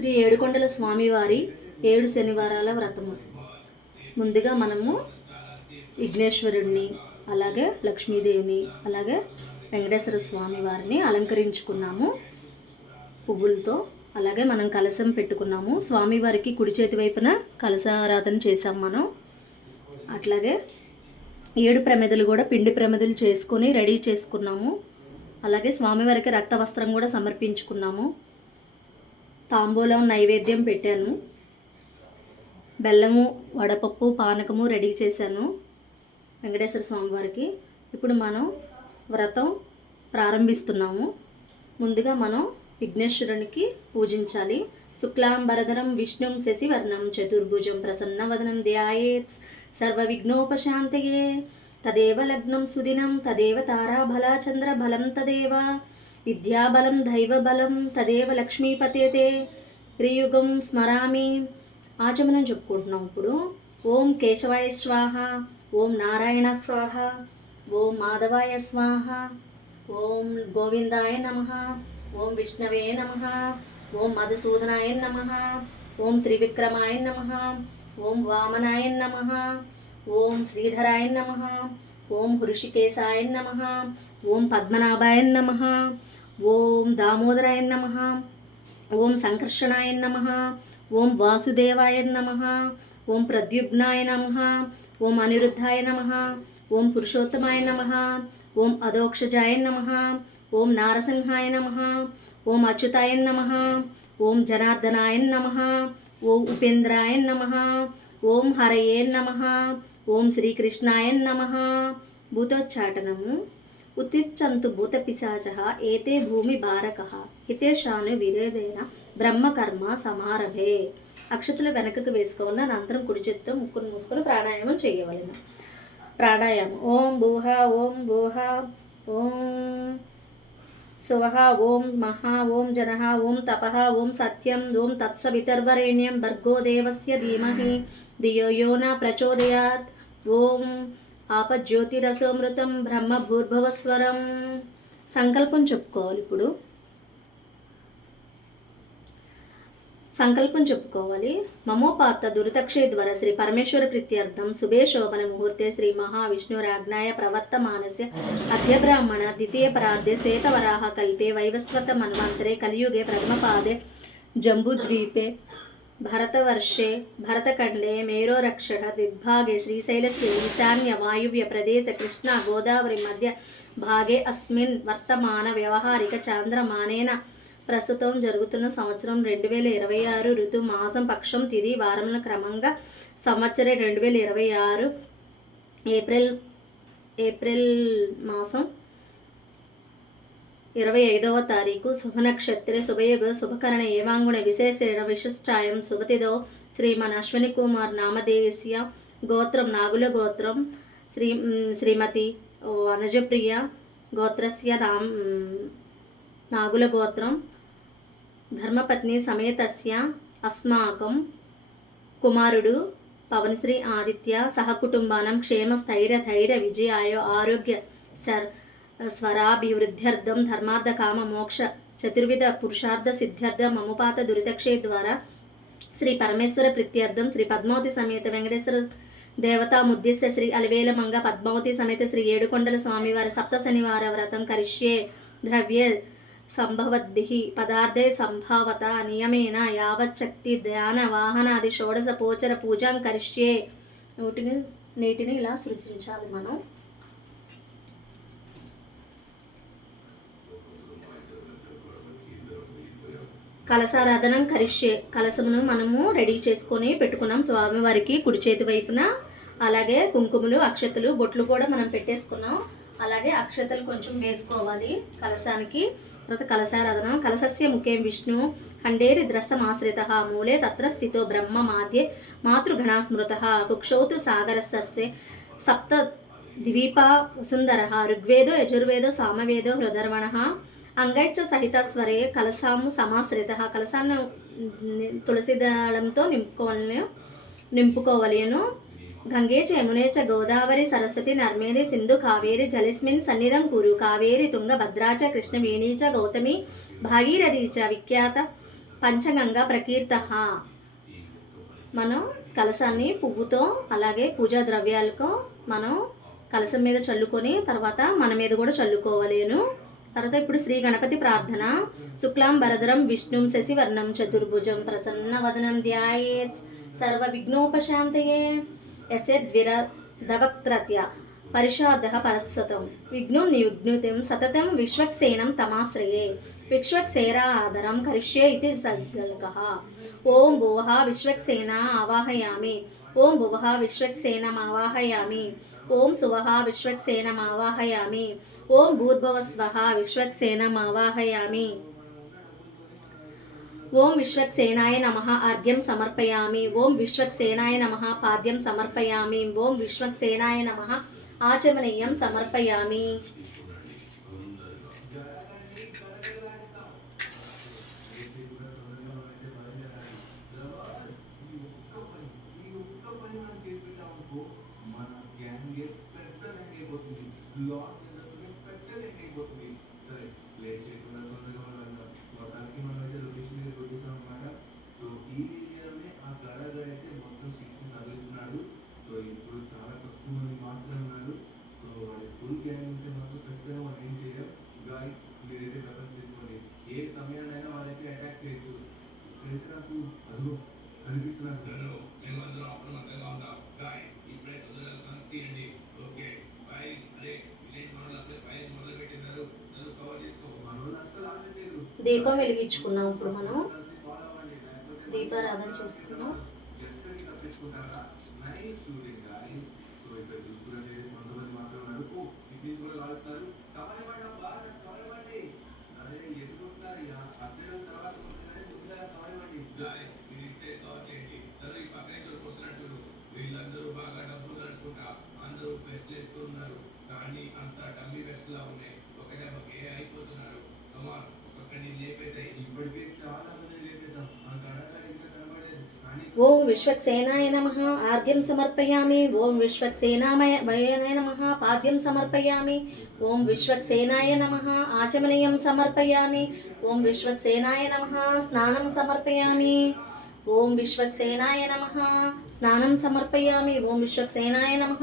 శ్రీ ఏడుకొండల స్వామివారి 7 శనివారాల వ్రతము. ముందుగా మనము విఘ్నేశ్వరుడిని, అలాగే లక్ష్మీదేవిని, అలాగే వెంకటేశ్వర స్వామి వారిని అలంకరించుకున్నాము పువ్వులతో. అలాగే మనం కలశం పెట్టుకున్నాము. స్వామివారికి కుడి చేతి వైపున కలశారాధన చేసాం మనం. అట్లాగే 7 ప్రమిదలు కూడా పిండి ప్రమిదలు చేసుకొని రెడీ చేసుకున్నాము. అలాగే స్వామివారికి రక్త వస్త్రం కూడా సమర్పించుకున్నాము. తాంబూలం నైవేద్యం పెట్టాను. బెల్లము, వడపప్పు, పానకము రెడీ చేశాను వెంకటేశ్వర స్వామివారికి. ఇప్పుడు మనం వ్రతం ప్రారంభిస్తున్నాము. ముందుగా మనం విఘ్నేశ్వరునికి పూజించాలి. శుక్లాంబరధరం విష్ణుం శశివర్ణం చతుర్భుజం ప్రసన్నవదనం ధ్యాయేత్ సర్వ విఘ్నోపశాంతయే. తదేవ లగ్నం సుదినం తదేవ తారాబలా చంద్రబలం తదేవ విద్యాబలం దైవబలం తదేవ లక్ష్మీపతేతే త్రియుగం స్మరామి. ఆచమనం చెప్పుకుంటున్నాం ఇప్పుడు. ఓం కేశవాయ స్వాహ, ఓం నారాయణ స్వాహ, ఓం మాధవాయ స్వాహ, ఓం గోవిందాయ నమః, ఓం విష్ణవే నమః, ఓం మధుసూదనాయ నమః, ఓం త్రివిక్రమాయ నమః, ఓం వామనాయ నమః, ఓం శ్రీధరాయ నమః, ఓం హృషికేశాయ నమః, ఓం పద్మనాభాయ నమః, ఓం దామోదరాయ నమః, ఓం సంకర్షణాయ నమః, ఓం వాసుదేవాయ నమః, ఓం ప్రద్యుమ్నాయ నమః, ఓం అనిరుద్ధాయ నమః, ఓం పురుషోత్తమాయ నమః, ఓం అదోక్షజాయ నమః, ఓం నారసింహాయ నమః, ఓం అచ్యుతాయ నమః, ఓం జనార్దనాయ నమః, ఓం ఉపేంద్రాయ నమః, ఓం హరయే నమః, ఓం శ్రీకృష్ణాయ నమః. భూతోచ్చాటనము. ఉత్తిష్టంతు భూతపిశాచః ఏతే భూమి భారకః హితేషాను విరేదేన బ్రహ్మకర్మ సమారభే. అక్షతులు వెనకకు వేసుకోవాలి. అనంతరం కుడి చేత్తో ముక్కును మూసుకొని ప్రాణాయామం చేయవలెను. ప్రాణాయామం. ఓం భూహ, ఓం భూహ, ఓం సువహ, ఓం మహా, ఓం జనః, ఓం తపః, ఓం సత్యం, ఓం తత్సవితర్వరేణ్యం భర్గో దేవస్య ధీమహి ధియో యో న ప్రచోదయాత్. ఓం ఆపజ్యోతిరసోమృతం బ్రహ్మ భూర్భువస్వరం. సంకల్పం చెప్పుకోవాలి ఇప్పుడు. సంకల్పం చెప్పుకోవాలి. మమోపాత్త దురితక్షేద్వర శ్రీ పరమేశ్వర ప్రీత్యర్థం శుభే శోభన ముహూర్తే శ్రీ మహావిష్ణురాజ్ఞాయ ప్రవర్తమానస్య అద్య బ్రాహ్మణ ద్వితీయ పరార్ధే శ్వేతవరాహ కల్పే వైవస్వత మన్వంతరే కలియుగే ప్రథమపాదే జంబూద్వీపే భరతవర్షే భరతఖండే మేరోరక్షణ దిగ్భాగే శ్రీశైలస్య ఈశాన్య వాయువ్య ప్రదేశ కృష్ణా గోదావరి మధ్య భాగే అస్మిన్ వర్తమాన వ్యవహారిక చాంద్రమానేన ప్రస్తుతం జరుగుతున్న సంవత్సరం 2026 ఋతు మాసం పక్షం తిథి వారముల క్రమంగా సంవత్సరే 2026 ఏప్రిల్ మాసం 25వ తారీఖు శుభనక్షత్రే శుభయోగ శుభకరణ ఏవాంగుణ విశేషణ విశిష్టాయం శుభతిథో శ్రీమన్ అశ్విని కుమార్ నామధేయస్య గోత్రం నాగుల గోత్రం శ్రీమతి వనజప్రియ గోత్రస్య నాగుల గోత్రం ధర్మపత్ని సమేతస్య అస్మాకం కుమారుడు పవన్శ్రీ ఆదిత్య సహకుటుంబానం క్షేమ స్థైర్య ధైర్య విజయాయ ఆరోగ్య స్వరాభివృద్ధ్యర్థం ధర్మార్థ కామ మోక్ష చతుర్విధ పురుషార్థ సిద్ధ్యర్థ మముపాత దురితక్షే ద్వారా శ్రీ పరమేశ్వర ప్రీత్యర్థం శ్రీ పద్మావతి సమేత వెంకటేశ్వర దేవతా ముద్దిస్త శ్రీ అలివేల మంగ పద్మావతి సమేత శ్రీ ఏడుకొండల స్వామివారి సప్త శనివార వ్రతం కరిష్యే. ద్రవ్య సంభవద్భిః పదార్థే సంభావత నియమేన యావచ్చక్తి ధ్యాన వాహనాది షోడశ పోచర పూజాం కరిష్యే. నీటిని ఇలా సృష్టించాలి మనం. కలశారాధనం కరిష్యే. కలశమును మనము రెడీ చేసుకొని పెట్టుకున్నాం స్వామివారికి కుడి చేతి వైపున. అలాగే కుంకుమలు, అక్షతలు, బొట్లు కూడా మనం పెట్టేసుకున్నాం. అలాగే అక్షతలు కొంచెం వేసుకోవాలి కలశానికి. తర్వాత కలశారాధన. కలశస్య ముఖే విష్ణు ఖండేరి ద్రసమాశ్రిత మూలే తత్ర స్థితో బ్రహ్మ మాధ్యే మాతృగణాస్మృత కుక్షౌతు సాగర సర్స్వే సప్త ద్వీపా వసుంధర ఋగ్వేదో యజుర్వేదో సామవేదో హృదర్వణ అంగైచ్చ సహిత స్వరే కలశాము సమాశ్రిత. కలశాన్ని తులసి దళంతో నింపుకోవలేను. గంగే చ యమునే చ గోదావరి సరస్వతి నర్మేదే సింధు కావేరి జలస్మిన్ సన్నిధం కురు. కావేరి తుంగ భద్రా చ కృష్ణవేణీ చ గౌతమి భాగీరథీ చ విఖ్యాత పంచగంగా ప్రకీర్తః. మనం కలశాన్ని పువ్వుతో అలాగే పూజా ద్రవ్యాలతో మనం కలశం మీద చల్లుకొని తర్వాత మన మీద కూడా చల్లుకోవలేను. తర్వాత ఇప్పుడు శ్రీ గణపతి ప్రార్థన. శుక్లాం వరదరం విష్ణుం శశివర్ణం చతుర్భుజం ప్రసన్నవదనం ధ్యాయేత్ సర్వ విఘ్నోపశాంతయే. యస్యద్విరదవక్త్రత్య పరిషాదః పరస్సతం విఘ్నం నియుగ్నుతిం సతతం విశ్వక్సేనం తమాశ్రయే. విశ్వక్సేరా ఆదరం కరిష్యే ఇతి సద్గల్కః. ఓం భువః విశ్వక్సేన ఆవాహయామి. ఓం భువః విశ్వక్సేనమావాహయామి. ఓం సువః విశ్వక్సేనమావాహయామి. ఓం భూర్భువస్వః విశ్వక్సేనమావాహయామి. ఓం విశ్వక్సేనాయ నమః అర్ఘ్యం సమర్పయామి. ఓం విశ్వక్సేనాయ నమః పాద్యం సమర్పయామి. ఓం విశ్వక్సేనాయ నమః ఆచమనీయం సమర్పయామి. దీపం వెలిగించుకున్నాం. ఇప్పుడు మనం దీపారాధన చేసుకున్నాం. ఓం విశ్వక్సేనాయ నమః ఆర్ఘ్యం సమర్పయామి. ఓం విశ్వక్సేనాయ నమః పాద్యం సమర్పయామి. ఓం విశ్వక్సేనాయ నమః ఆచమనీయం సమర్పయామి. ఓం విశ్వక్సేనాయ నమః స్నానం సమర్పయామి. ఓం విశ్వక్సేనాయ నమః స్నానం సమర్పయామి. ఓం విశ్వక్సేనాయ నమః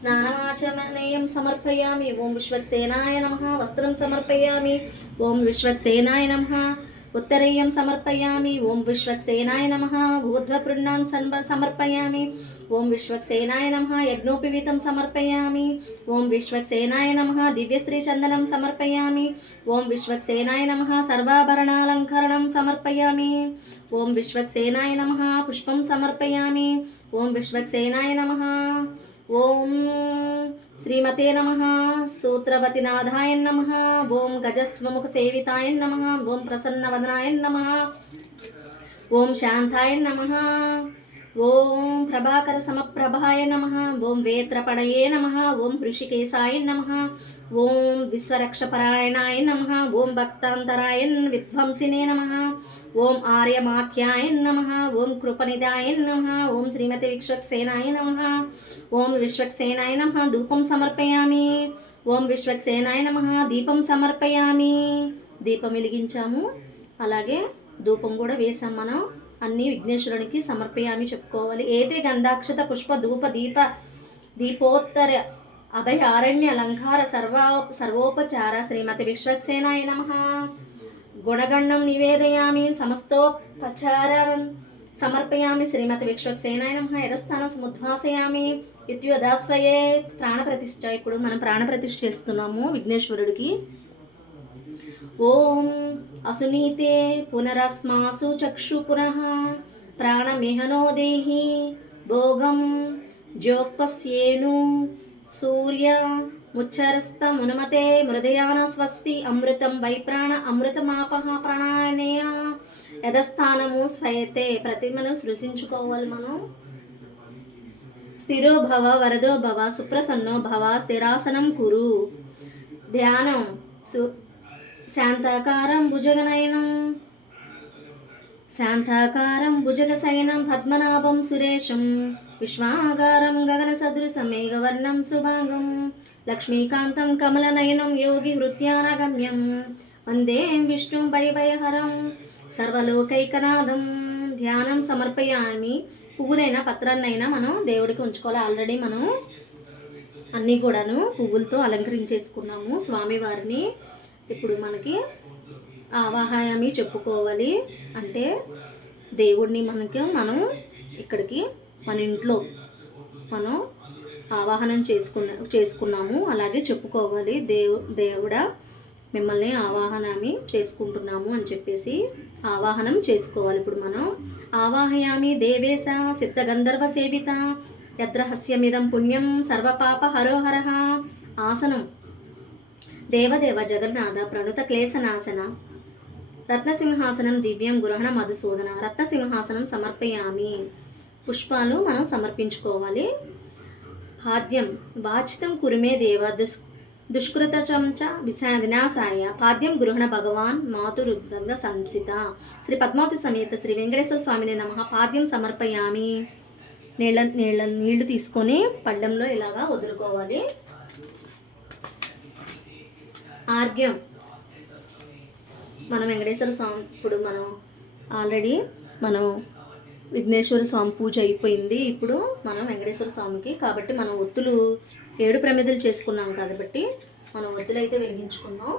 స్నానమాచమనీయం సమర్పయామి. ఓం విశ్వక్సేనాయ నమః వస్త్రం సమర్పయామి. ఓం విశ్వక్సేనాయ నమః ఉత్తరీయం సమర్పయామి. ఓం విశ్వక్సేనాయ నమః ఊర్ధ్వపృన్నాన్ సమర్పయామి. ఓం విశ్వక్సేనాయ నమః యజ్ఞోపవీతం సమర్పయామి. ఓం విశ్వక్సేనాయ నమః దివ్యశ్రీచందనం సమర్పయామి. ఓం విశ్వక్సేనాయ నమః సర్వాభరణాలంకరణం సమర్పయామి. ఓం విశ్వక్సేనాయ నమః పుష్పం సమర్పయామి. ఓం విశ్వక్సేనాయ నమః. ఓం శ్రీమతే నమః సూత్రవతినాథాయ నమః. ఓం గజస్వముఖ సేవితాయ నమః. ఓం ప్రసన్నవదనాయ నమః. ఓం శాంతాయ నమః. ఓం ప్రభాకర సమప్రభాయ నమః. ఓం వేత్రపడయే నమః. ఓం హృషికేశాయ నమః. ఓం విశ్వరక్షపరాయణాయ నమః. ఓం భక్తాంతరాయ విధ్వంసినే నమః. ఓం ఆర్యమాత్యాయ నమః. ఓం కృపనిదాయ నమః. ఓం శ్రీమతి విశ్వక్సేనాయ నమః. ఓం విశ్వక్సేనాయ నమః ధూపం సమర్పయామి. ఓం విశ్వక్సేనాయ నమః దీపం సమర్పయామి. దీపం వెలిగించాము, అలాగే ధూపం కూడా వేసాం. మనం అన్ని విఘ్నేశ్వరునికి సమర్పయామి చెప్పుకోవాలి. ఏతే గంధాక్షత పుష్ప ధూప దీపోత్తర అభయ ఆరణ్య అలంకార సర్వోపచార శ్రీమతి విశ్వక్సేనాయ నమః. గుణగణం నివేదయామి. సమస్తోపచారం సమర్పయామి. శ్రీమతి విశ్వక్సేనాయ నమః. యథస్థానం సముద్వాసయామి. ఇత్యోదాస్వయే ప్రాణప్రతిష్ఠ. ఇప్పుడు మనం ప్రాణప్రతిష్ఠ చేస్తున్నాము విఘ్నేశ్వరుడికి. ఓం అసునీతే పునరస్మాసు చక్షు పునః ప్రాణమిహనో దేహి భోగం జ్యోపస్యేను సూర్య ముచ్చరస్త మునుమతే మృదయాన స్వస్తి అమృతం వైప్రాణ అమృతమాపహ ప్రాణానేయ. యథస్థానము స్వయతే. ప్రతిమను సృజించుకోవాలి మనం. స్థిరో భవ వరదో భవ సుప్రసన్నో భవ స్థిరాసనం కురు. ధ్యానం శాంతాకారం భుజగనయనం శాంతాకారం భుజగశయనం పద్మనాభం సురేశం విశ్వాగారం గగన సదృశం మేఘవర్ణం సుభాగం లక్ష్మీకాంతం కమలనయనం యోగి వృత్యానగమ్యం వందే విష్ణుం భయభయహరం సర్వలోకైకనాథం ధ్యానం సమర్పయామి. పువ్వునైనా పత్రాన్నైనా మనం దేవుడికి ఉంచుకోవాలి. ఆల్రెడీ మనం అన్నీ కూడాను పువ్వులతో అలంకరించేసుకున్నాము స్వామివారిని. ఇప్పుడు మనకి ఆవాహయామి చెప్పుకోవాలి అంటే దేవుడిని మనం ఇక్కడికి మన ఇంట్లో మనం ఆవాహనం చేసుకున్నాము అలాగే చెప్పుకోవాలి. దేవుడా మిమ్మల్ని ఆవాహనామి చేసుకుంటున్నాము అని చెప్పేసి ఆవాహనం చేసుకోవాలి. ఇప్పుడు మనం ఆవాహయామి దేవేశ సిద్ధగంధర్వ సేవిత యద్రహస్యమిదం పుణ్యం సర్వపాప హరోహర. ఆసనం దేవదేవ జగన్నాథ ప్రణుత క్లేశనాశన రత్నసింహాసనం దివ్యం గృహణ మధుసూదన. రత్నసింహాసనం సమర్పయామి. పుష్పాలు మనం సమర్పించుకోవాలి. పాద్యం వాచితం కురుమే దేవ దుష్కృతచంచ వినాశాయ. పాద్యం గృహణ భగవాన్ మాతురుద్గంగ సంసిత. శ్రీ పద్మావతి సమేత శ్రీ వెంకటేశ్వర స్వామిని నమః. పాద్యం సమర్పయామి. నీళ్లు తీసుకొని పళ్ళెంలో ఇలాగా వదులుకోవాలి. ఆర్ఘ్యం మనం వెంకటేశ్వర స్వామి ఇప్పుడు మనం ఆల్రెడీ విఘ్నేశ్వర స్వామి పూజ అయిపోయింది. ఇప్పుడు మనం వెంకటేశ్వర స్వామికి కాబట్టి మనం ఒత్తులు 7 ప్రమిదలు చేసుకున్నాం కాబట్టి మనం ఒత్తులు అయితే వెలిగించుకున్నాం.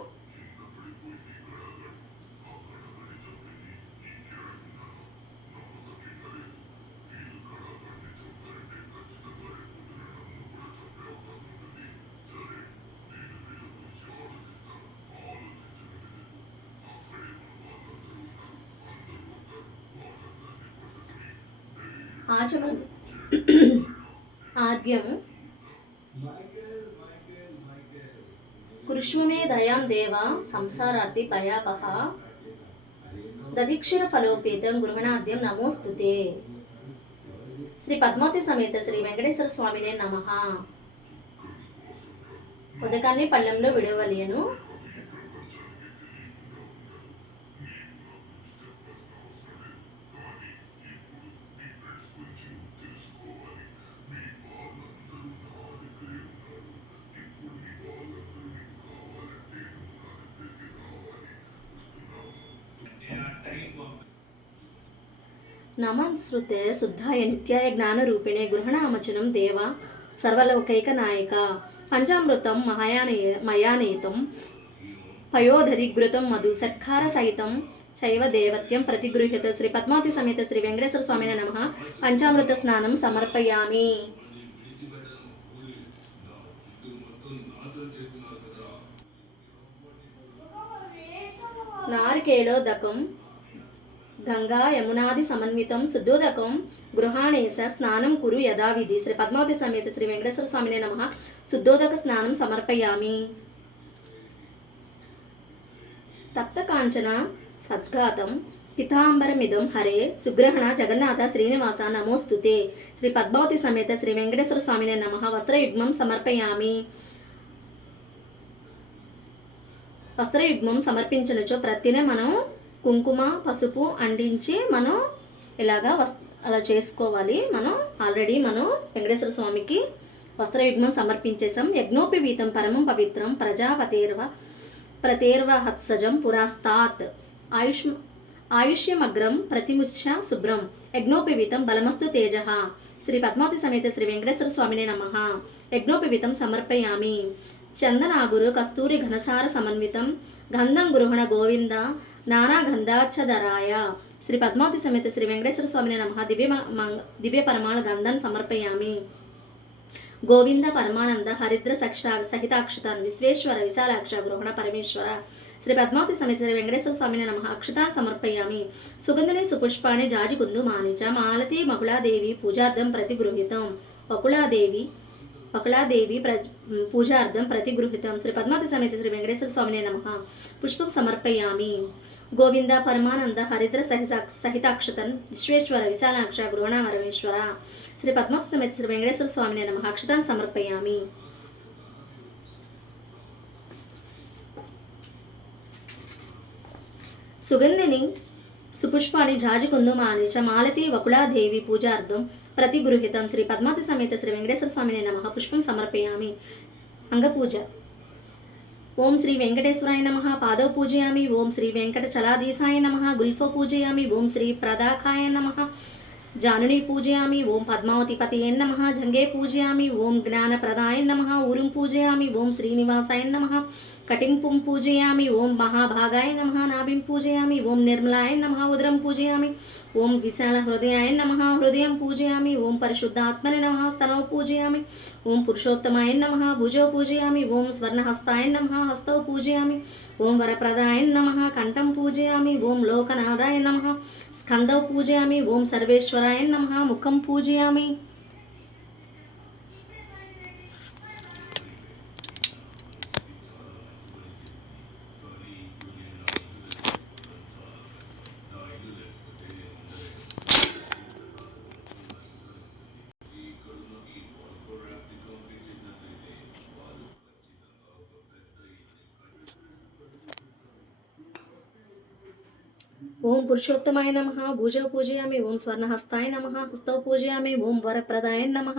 ఆర్ఘ్యం కృష్ణమే దయాం దేవ సంసారార్థి భయాపహ దదీక్షర ఫలోపేతం గృహణాద్యం నమోస్తుతే. శ్రీ పద్మావతి సమేత శ్రీ వెంకటేశ్వర స్వామినే నమః. ఉదకాన్ని పళ్ళెంలో విడవలియను. నమస్కృతే శుద్ధాయ నిత్యాయ జ్ఞానరూపిణే గృహణామచనం దేవ సర్వలోకైక నాయక. పంచామృతం మయానేతం పయోధరిఘృతం మధు సత్కార సహితం చైవ దేవత్యం ప్రతిగృహ్యత. శ్రీ పద్మావతి సమేత శ్రీ వెంకటేశ్వర స్వామినే నమః. పంచామృత స్నానం సమర్పయామి. నారికేళోదకం గంగా యమునాది సమన్వితం శుద్ధోదకం గృహాణేశ స్నానం కురు యథావిధి. శ్రీ పద్మావతి సమేత శ్రీ వెంకటేశ్వర స్వామినే నమః. శుద్ధోదక స్నానం సమర్పయామి. తప్త కాంచన సద్ఘాతం పితాంబరమిదం హరే సుగ్రహణ జగన్నాథ శ్రీనివాస నమోస్తుతే. శ్రీ పద్మావతి సమేత శ్రీ వెంకటేశ్వర స్వామినే నమః. వస్త్రయుగ్మం సమర్పయామి. వస్త్రయుగ్మం సమర్పించనుచో ప్రతినే మనం కుంకుమ పసుపు అందించి మనం ఇలాగా అలా చేసుకోవాలి. మనం ఆల్రెడీ వెంకటేశ్వర స్వామికి వస్త్రయుగ్మం సమర్పించేసాం. యజ్ఞోపవీతం పరమం పవిత్రం ప్రతేర్వ హత్సజం పురాస్తాత్ ఆయుష్యమగ్రం ప్రతిముచ్చ శుభ్రం యజ్ఞోపవీతం బలమస్తు తేజ. శ్రీ పద్మావతి సమేత శ్రీ వెంకటేశ్వర స్వామినే నమః. యజ్ఞోపవీతం సమర్పయామి. చందనాగురు కస్తూరి ఘనసార సమన్వితం గంధం గృహణ గోవింద నానా గంధాచ్చధరాయ. శ్రీ పద్మావతి సమేత శ్రీ వెంకటేశ్వర స్వామిని నమః. దివ్య పరమాణ గంధం సమర్పయామి. గోవింద పరమానంద హరిద్ర సహితాక్షతాన్ విశ్వేశ్వర విశాలాక్ష గృహణ పరమేశ్వర. శ్రీ పద్మావతి సమేత శ్రీ వెంకటేశ్వర స్వామిని నమః. అక్షతాన్ సమర్పయామి. సుగంధిని సుపుష్పాణి జాజికుందు మానిచ మాలతి మకుళాదేవి పూజార్థం ప్రతిగృహీతం. వకుళాదేవి పూజార్థం ప్రతిగృహీతం. శ్రీ పద్మావతి సమేత శ్రీ వెంకటేశ్వర స్వామినే నమః. పుష్పం సమర్పయామి. గోవింద పరమానంద హరిద్ర సహితాక్షతన్ విశ్వేశ్వర విశాలాక్ష గృహణ పరమేశ్వర. శ్రీ పద్మావతి సమేత శ్రీ వెంకటేశ్వర స్వామినే నమః. అక్షతాన్ సమర్పయామి. సుగంధిని సుపుష్పాణి జాజికుందుమాని చ మాలతి వకుళాదేవి పూజార్థం ప్రతిగృహీతం. శ్రీ పద్మావతి సమేత శ్రీ వెంకటేశ్వర స్వామినే నమః. పుష్పం సమర్పయామి. అంగపూజ ఓం శ్రీ వెంకటేశ్వరాయ నమః పాదౌ పూజయామి. ఓం శ్రీ వెంకటచలాధీశాయ నమః గుల్ఫో పూజయామి. ఓం శ్రీ ప్రదాకాయ నమః జానుని పూజయామి. ఓం పద్మావతిపతయే నమః జంగే పూజయామి. ఓం జ్ఞానప్రదాయ నమః ఊరుం పూజయామి. ఓం శ్రీనివాసాయ నమః కటింపుం పూజయామి. ఓం మహాభాగాయ నమః నాభిం పూజయామి. ఓం నిర్మలాయ నమః ఉదరం పూజయామి. ఓం విశాల హృదయాయ నమః హృదయం పూజయామి. ఓం పరిశుద్ధాత్మనే నమః స్తనౌ పూజయామి. ఓం పురుషోత్తమాయ నమః భుజౌ పూజయామి. ఓం స్వర్ణహస్తాయ నమః హస్తౌ పూజయామి. ఓం వరప్రదాయ నమః కంఠం పూజయామి. ఓం లోకనాథాయ నమః స్కందౌ పూజయామి. ఓం సర్వేశ్వరాయ నమః ముఖం పూజయామి. ఓం పురుషోత్తమాయ నమః భుజౌ పూజయామి. ఓం స్వర్ణహస్తాయ నమః హస్తౌ పూజయామి. ఓం వరప్రదాయ నమః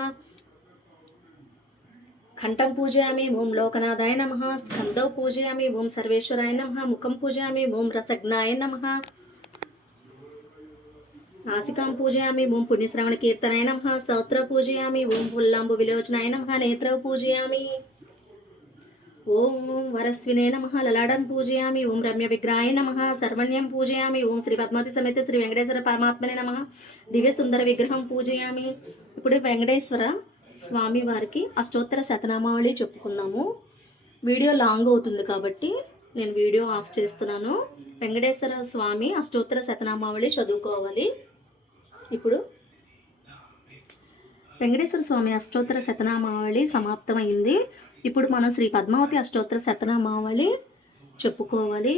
కంఠం పూజయామి. ఓం లోకనాథాయ నమః స్కందౌ పూజయామి. ఓం సర్వేశ్వరాయ నమః ముఖం పూజయామి. ఓం రసజ్ఞాయ నమః నాసికాం పూజయామి. ఓం పుణ్యశ్రవణ కీర్తనాయ నమః స్తోత్ర పూజయామి. ఓం పుల్లాంబు విలోచనాయ నమః నేత్రౌ పూజయామి. ఓం వరస్వినే నమః లలాడం పూజయామి. ఓం రమ్య విగ్రహాయ నమః సర్వణ్యం పూజయామి. ఓం శ్రీ పద్మావతి సమేత శ్రీ వెంకటేశ్వర పరమాత్మనే నమః దివ్య సుందర విగ్రహం పూజయామి. ఇప్పుడు వెంకటేశ్వర స్వామి వారికి అష్టోత్తర శతనామావళి చెప్పుకుందాము. వీడియో లాంగ్ అవుతుంది కాబట్టి నేను వీడియో ఆఫ్ చేస్తున్నాను. వెంకటేశ్వర స్వామి అష్టోత్తర శతనామావళి చదువుకోవాలి. ఇప్పుడు వెంకటేశ్వర స్వామి అష్టోత్తర శతనామావళి సమాప్తమైంది. ఇప్పుడు మనం శ్రీ పద్మావతి అష్టోత్తర శతనామావళి చెప్పుకోవాలి.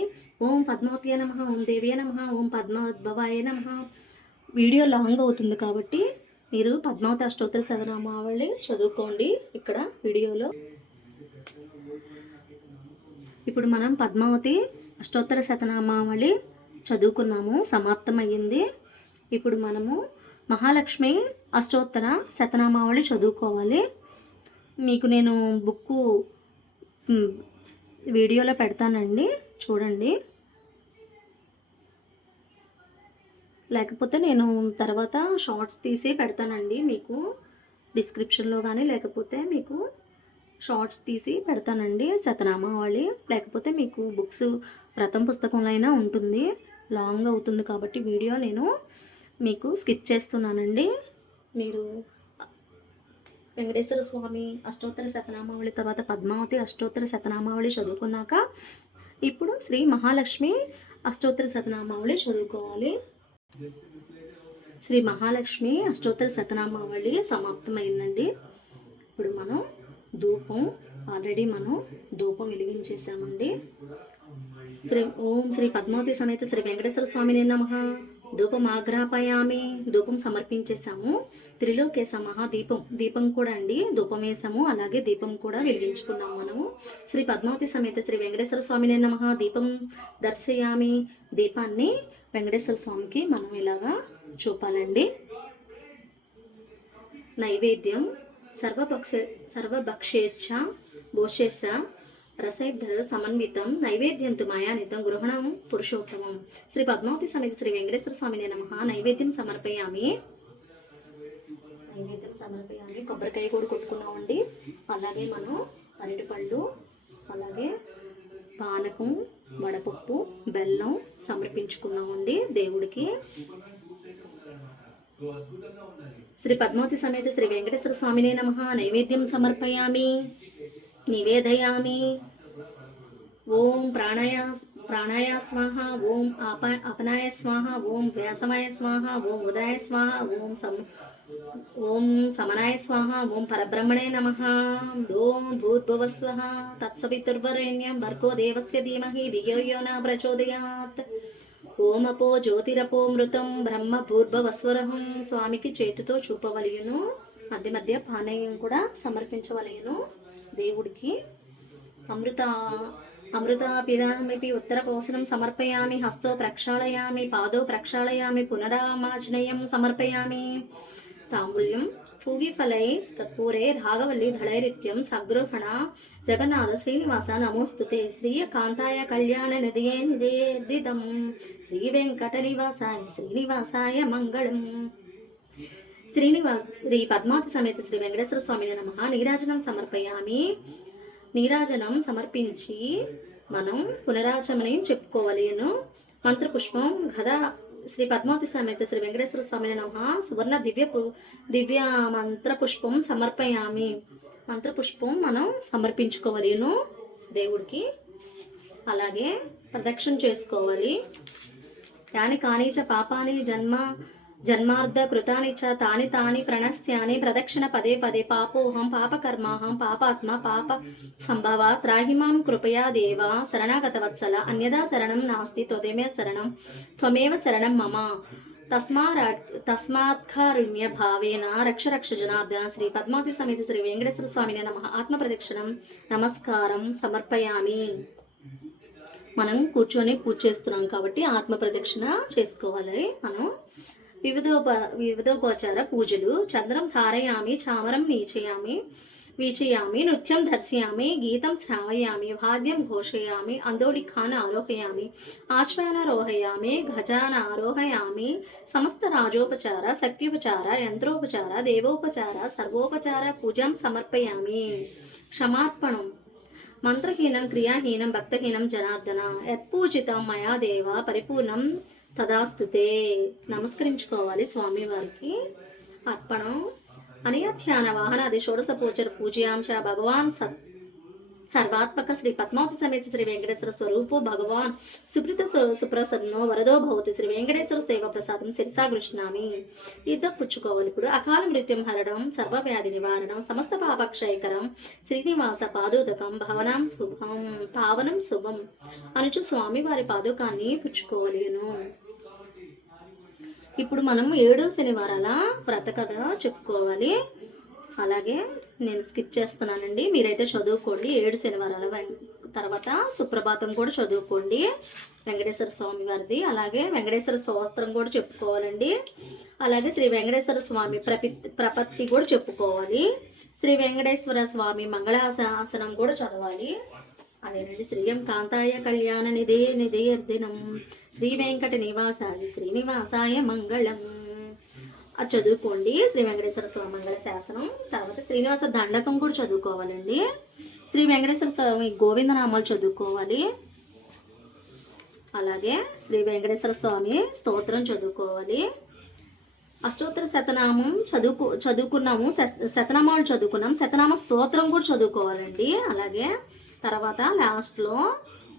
ఓం పద్మావతి నమః. ఓం దేవ్యే నమః. ఓం పద్మోద్భవాయ నమః. వీడియో లాంగ్ అవుతుంది కాబట్టి మీరు పద్మావతి అష్టోత్తర శతనామావళి చదువుకోండి ఇక్కడ వీడియోలో. ఇప్పుడు మనం పద్మావతి అష్టోత్తర శతనామావళి చదువుకున్నాము, సమాప్తమయ్యింది. ఇప్పుడు మనము మహాలక్ష్మి అష్టోత్తర శతనామావళి చదువుకోవాలి. మీకు నేను బుక్కు వీడియోలో పెడతానండి, చూడండి. లేకపోతే నేను తర్వాత షార్ట్స్ తీసి పెడతానండి మీకు డిస్క్రిప్షన్లో, కానీ లేకపోతే మీకు షార్ట్స్ తీసి పెడతానండి శతనామావళి. లేకపోతే మీకు బుక్స్ వ్రతం పుస్తకంలో అయినా ఉంటుంది. లాంగ్ అవుతుంది కాబట్టి వీడియో నేను మీకు స్కిప్ చేస్తున్నానండి. మీరు వెంకటేశ్వర స్వామి అష్టోత్తర శతనామావళి తర్వాత పద్మావతి అష్టోత్తర శతనామావళి చదువుకున్నాక ఇప్పుడు శ్రీ మహాలక్ష్మి అష్టోత్తర శతనామావళి చదువుకోవాలి. శ్రీ మహాలక్ష్మి అష్టోత్తర శతనామావళి సమాప్తమైందండి. ఇప్పుడు మనం ఆల్రెడీ మనం ధూపం వెలిగించేసామండి. ఓం శ్రీ పద్మావతి సమేత శ్రీ వెంకటేశ్వర స్వామినే నమః. ధూపం ఆగ్రాపయామి. ధూపం సమర్పించేసాము. త్రిలోకేశ దీపం కూడా అండి ధూపం వేసాము, అలాగే దీపం కూడా వెలిగించుకున్నాము మనము. శ్రీ పద్మావతి సమేత శ్రీ వెంకటేశ్వర స్వామినే నమః. దీపం దర్శయామి. దీపాన్ని వెంకటేశ్వర స్వామికి మనం ఇలాగా చూపాలండి. నైవేద్యం సర్వభక్షేశ్చ భోషేశ్చ రసైర్ధ సమన్వితం నైవేద్యంతు మాయానితం గృహణం పురుషోత్తమం. శ్రీ పద్మావతి సమేత శ్రీ వెంకటేశ్వర స్వామినే నమః. నైవేద్యం సమర్పయామి. కొబ్బరికాయ కూడా కొట్టుకున్నామండి. అలాగే మనం అరటిపళ్ళు, అలాగే పానకం, వడపప్పు, బెల్లం సమర్పించుకున్నామండి దేవుడికి. శ్రీ పద్మావతి సమేత శ్రీ వెంకటేశ్వర స్వామినే నమః. నైవేద్యం సమర్పయామి, నివేదయామి. ఓం ప్రాణాయ స్వాహ. ఓం అపనాయ స్వాహ. ఓం వ్యాసమాయ స్వాహ. ఓం ఉదయాయ స్వాహ. ఓం సమనాయ స్వాహ. ఓం పరబ్రహ్మణే నమః. ఓం భూర్భువస్వః తత్సవితుర్వరేణ్యం భర్గో దేవస్య ధీమహి ధియో యో న ప్రచోదయాత్. ఓం అపో జ్యోతిరపో మృతం బ్రహ్మ భూర్భవస్వరహం. స్వామికి చేతితో చూపవలయును, మధ్య మధ్య పానీయం కూడా సమర్పించవలయును దేవుడికి. అమృతాపిదామిపి ఉత్తరపోసనం సమర్పయామి. హస్తో ప్రక్షాళయామి, పాదో ప్రక్షాళయామి, పునరామాజనయం సమర్పయామి. తాంబూల్యం పూగిఫలై కర్పూరే రాగవల్లి దళైరిత్యం సగృహణ జగన్నాథ శ్రీనివాస నమోస్తుతే శ్రీయ కాంతాయ కళ్యాణ నిధయే నిధేదిదం శ్రీ వెంకట నివాసాయ శ్రీనివాసాయ మంగళం. శ్రీ పద్మావతి సమేత శ్రీ వెంకటేశ్వర స్వామిని నమః. నీరాజనం సమర్పయామి. నీరాజనం సమర్పించి మనం పునరాచమని చెప్పుకోవాలి. మంత్రపుష్పం గదా శ్రీ పద్మావతి సమేత శ్రీ వెంకటేశ్వర స్వామిని నమః. సువర్ణ దివ్య మంత్రపుష్పం సమర్పయామి. మంత్రపుష్పం మనం సమర్పించుకోవాలి దేవుడికి. అలాగే ప్రదక్షిణ చేసుకోవాలి. యాని కానీచ పాపాని జన్మార్ధ కృతాని చ తాని ప్రణశ్యాని ప్రదక్షిణ పదే పదే పాపోహం పాపకర్మాహం పాపాత్మ పాప సంభవ త్రాహిమాం కృపయా దేవ శరణాగత వత్సల అన్యదా శరణం నాస్తి త్వమేవ శరణం మమ తస్మాత్కారుణ్య భావేన రక్ష జనార్దన. శ్రీ పద్మావతి సమేత శ్రీ వెంకటేశ్వర స్వామిని నమః. ఆత్మ ప్రదక్షిణం నమస్కారం సమర్పయామి. మనం కూర్చొని పూజ చేస్తున్నాం కాబట్టి ఆత్మ ప్రదక్షిణ చేసుకోవాలి. మనం వివిధోపచార పూజలు. చంద్రం ధారయామి చామరం వీచయామి నృత్యం దర్శయామి గీతం శ్రావయామి వాద్యం ఘోషయామి అందోడిఖాన ఆరోహయామి ఆశ్వానారోహయామి గజాన ఆరోహయామి సమస్త రాజోపచార శక్త్యుపచార యంత్రోపచార దేవోపచార సర్వోపచార పూజం సమర్పయామి. క్షమార్పణం. మంత్రహీనం క్రియాహీనం భక్తహీనం జనార్దన యత్పూజితం మయా దేవ పరిపూర్ణం తదాస్తుతే. నమస్కరించుకోవాలి స్వామివారికి. అర్పణం. అనయధ్యాన వాహనాది షోడశపోచర పూజయాంశ భగవాన్ సర్వాత్మక శ్రీ పద్మావతి సమేత శ్రీ వెంకటేశ్వర స్వరూపో భగవాన్ సుప్రసన్నో వరదో భవతి శ్రీ వెంకటేశ్వర సేవ ప్రసాదం శిరసా గృష్ణామి. తీర్థం పుచ్చుకోవాలి. ఇప్పుడు అకాల మృత్యుం హరణం సర్వవ్యాధి నివారణం సమస్త పాపక్షయకరం శ్రీనివాస పాదోదకం పావనం శుభం అనుచు స్వామి వారి పాదోకాన్ని పుచ్చుకోవాలి. ఇప్పుడు మనం 7 శనివారాల వ్రత కథ చెప్పుకోవాలి. అలాగే నేను స్కిప్ చేస్తున్నానండి, మీరైతే చదువుకోండి. 7 శనివారాల తర్వాత సుప్రభాతం కూడా చదువుకోండి వెంకటేశ్వర స్వామి వారిది. అలాగే వెంకటేశ్వర స్తోత్రం కూడా చెప్పుకోవాలండి. అలాగే శ్రీ వెంకటేశ్వర స్వామి ప్రపత్తి కూడా చెప్పుకోవాలి. శ్రీ వెంకటేశ్వర స్వామి మంగళాశాసనం కూడా చదవాలి. అదేనండి. శ్రీయం కాంతాయ కళ్యాణ నిధేయర్దినం శ్రీ వెంకట నివాసాయ శ్రీనివాసాయ మంగళం. అది చదువుకోండి. శ్రీ వెంకటేశ్వర స్వామి మంగళ శాసనం. తర్వాత శ్రీనివాస దండకం కూడా చదువుకోవాలండి. శ్రీ వెంకటేశ్వర స్వామి గోవిందనామాలు చదువుకోవాలి. అలాగే శ్రీ వెంకటేశ్వర స్వామి స్తోత్రం చదువుకోవాలి. అష్టోత్తర శతనామం చదువుకున్నాము. శతనామాలు చదువుకున్నాం. శతనామ స్తోత్రం కూడా చదువుకోవాలండి. అలాగే తర్వాత లాస్ట్లో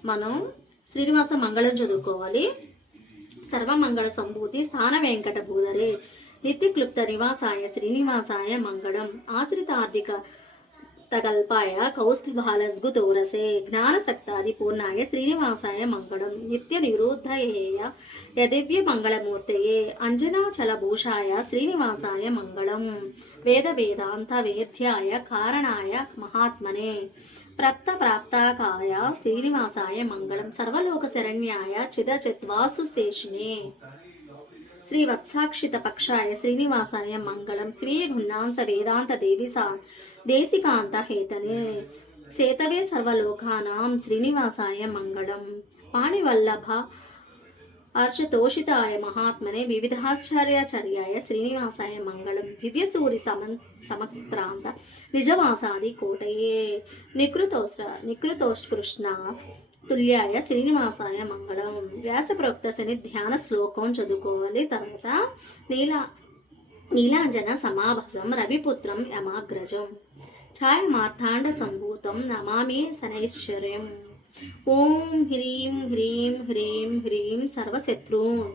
మనం శ్రీనివాస మంగళం చదువుకోవాలి. సర్వమంగళ సంభూతి స్థాన వెంకట భూధరే నిత్యక్లుప్త నివాసాయ శ్రీనివాసాయ మంగళం ఆశ్రితార్థిక తగల్పాయ కౌస్తుభాలస్గు తోరసే జ్ఞానసక్తాది పూర్ణాయ శ్రీనివాసాయ మంగళం నిత్య నివృద్ధయేయ యదివ్య మంగళమూర్తయే అంజనాచలభూషాయ శ్రీనివాసాయ మంగళం వేదాంత వేద్యాయ కారణాయ మహాత్మనే ప్రాప్తాకాయ శ్రీనివాసాయ మంగళం సర్వలోక శరణ్యాయ చిదచత్వాసు శేషినే శ్రీ వత్సాక్షిత పక్షాయ శ్రీనివాసాయ మంగళం స్వీయ గుణాంత వేదాంత దేశికాంత హేతనే సేతవే సర్వలోకానాం శ్రీనివాసాయ మంగళం పాణివల్లభ అర్చతోషితాయ మహాత్మనే వివిధాశ్చర్యాచర్యాయ శ్రీనివాసాయ మంగళం దివ్యసూరి సమక్రాంత నిజవాసాది కోటయే నికృతోష్కృష్ణ తుల్యాయ శ్రీనివాసాయ మంగళం. వ్యాసప్రోక్త శని ధ్యాన శ్లోకం చదువుకోవాలి. తర్వాత నీలాంజన సమాభసం రవిపుత్రం యమాగ్రజం ఛాయమార్థాండ సంభూతం నమామి శనైశ్వర్యం. ఓం హ్రీం హ్రీం హ్రీం హ్రీం సర్వశత్రూన్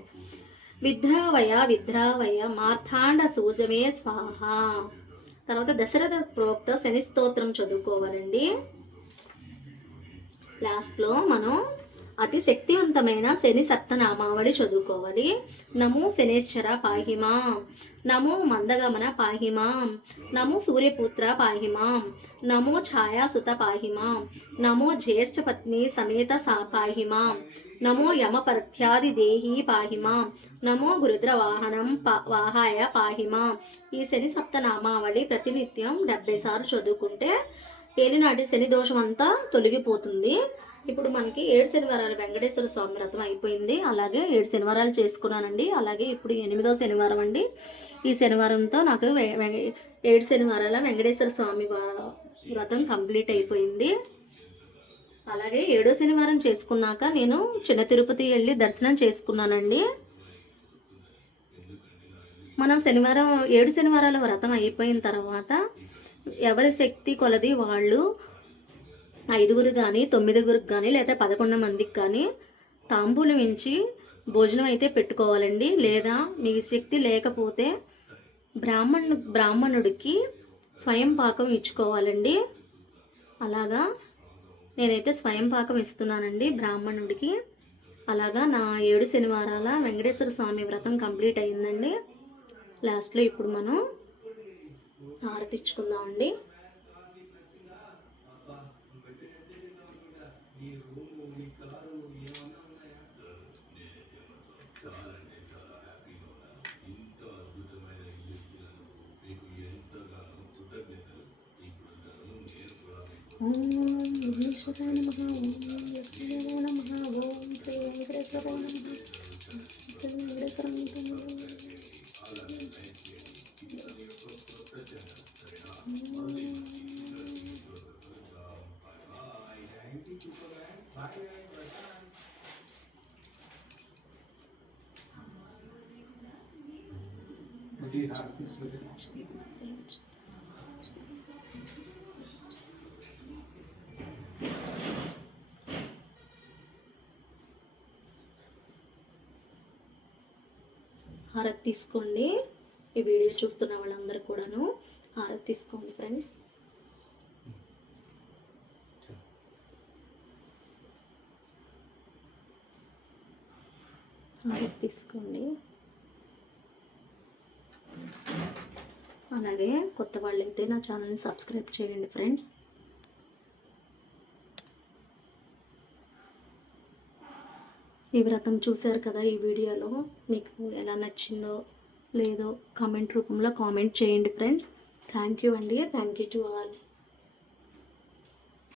విద్రావయ మార్తాండ సూజమే స్వాహ. తర్వాత దశరథ ప్రోక్త శని స్తోత్రం చదువుకోవాలండి. లాస్ట్లో మనం అతి శక్తివంతమైన శని సప్తనామావళి చదువుకోవాలి. నమో శనేశ్వర పాహిమా, నమో మందగమన పాహిమా, నమో సూర్యపుత్ర పాహిమా, నమో ఛాయాసుత పాహిమా, నమో జ్యేష్ఠపత్ని సమేత పాహిమా, నమో యమపర్థ్యాది దేహి పాహిమా, నమో గురుద్ర వాహనం వాహాయ పాహిమా. ఈ శని సప్తనామావళి ప్రతినిత్యం 70 సార్లు చదువుకుంటే ఏలినాటి శని దోషం అంతా తొలగిపోతుంది. ఇప్పుడు మనకి 7 శనివారాలు వెంకటేశ్వర స్వామి వ్రతం అయిపోయింది. అలాగే 7 శనివారాలు చేసుకున్నానండి. అలాగే ఇప్పుడు 8వ శనివారం అండి. ఈ శనివారంతో నాకు 7 శనివారాల వెంకటేశ్వర స్వామి వ్రతం కంప్లీట్ అయిపోయింది. అలాగే 7వ శనివారం చేసుకున్నాక నేను చిన్న తిరుపతి వెళ్ళి దర్శనం చేసుకున్నానండి. మనం 7 శనివారాల వ్రతం అయిపోయిన తర్వాత ఎవరి శక్తి కొలది వాళ్ళు 5గురు కానీ 9గురికి కానీ లేదా 11 మందికి కానీ తాంబూలం ఇచ్చి భోజనం అయితే పెట్టుకోవాలండి. లేదా మీ శక్తి లేకపోతే బ్రాహ్మణుడికి స్వయం పాకం ఇచ్చుకోవాలండి. అలాగా నేనైతే స్వయం పాకం ఇస్తున్నానండి బ్రాహ్మణుడికి. అలాగా నా 7 శనివారాల వెంకటేశ్వర స్వామి వ్రతం కంప్లీట్ అయ్యిందండి. లాస్ట్లో ఇప్పుడు మనం హారతి ఇచ్చుకుందామండి. ఓం విఘ్నేశ్వరాయ నమః, ఓం విష్ణువే నమః, ఓం శ్రీ వెంకటేశ్వరాయ నమః. హారతి తీసుకోండి. ఈ వీడియో చూస్తున్న వాళ్ళందరూ కూడాను హారతి తీసుకోండి ఫ్రెండ్స్. హారతి తీసుకోండి. అలాగే కొత్త వాళ్ళైతే నా ఛానల్ని సబ్స్క్రైబ్ చేయండి ఫ్రెండ్స్. ఈ వ్రతం చూశారు కదా, ఈ వీడియోలో మీకు ఎలా నచ్చిందో లేదో కామెంట్ రూపంలో కామెంట్ చేయండి ఫ్రెండ్స్. థ్యాంక్ యూ అండి. Thank you to all.